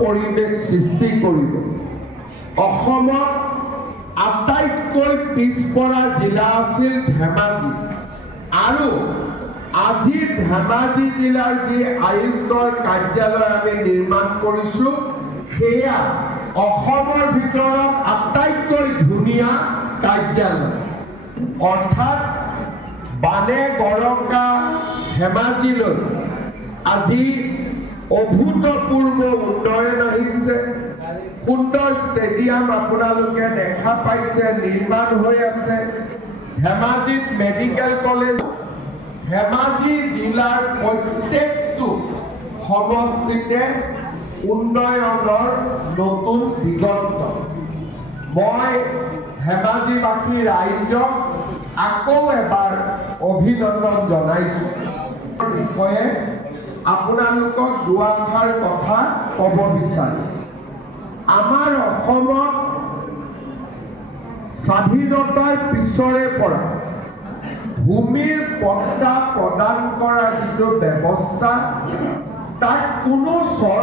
পৰিৱেশ সৃষ্টি কৰিব। অসমত আটাইতকৈ পিছপৰা জিলা আছিল ধেমাজি, আৰু আজি ধেমাজি জিলাৰ যি আয়ুক্তৰ কাৰ্যালয় আমি নিৰ্মাণ কৰিছো, সেয়া অসমৰ ভিতৰত আটাইতকৈ ধুনীয়া কাৰ্যালয়। অৰ্থাৎ বানে গৰকা ধেমাজিলৈ আজি অভূতপূৰ্ব উন্নয়ন আহিছে। সুন্দৰ ষ্টেডিয়াম আপোনালোকে দেখা পাইছে, নিৰ্মাণ হৈ আছে। ধেমাজিত মেডিকেল কলেজ, ধেমাজি জিলাৰ প্ৰত্যেকটো সমষ্টিতে উন্নয়নৰ নতুন দিগন্ত। মই ধেমাজিবাসী ৰাইজক আকৌ এবাৰ অভিনন্দন জনাইছো। বিষয়ে আপোনালোকক দুআষাৰ কথা ক'ব বিচাৰো। আমাৰ অসমত স্বাধীনতাৰ পিছৰে পৰা ভূমিৰ পট্টা প্ৰদান কৰাৰ যিটো ব্যৱস্থা, তাক কোনো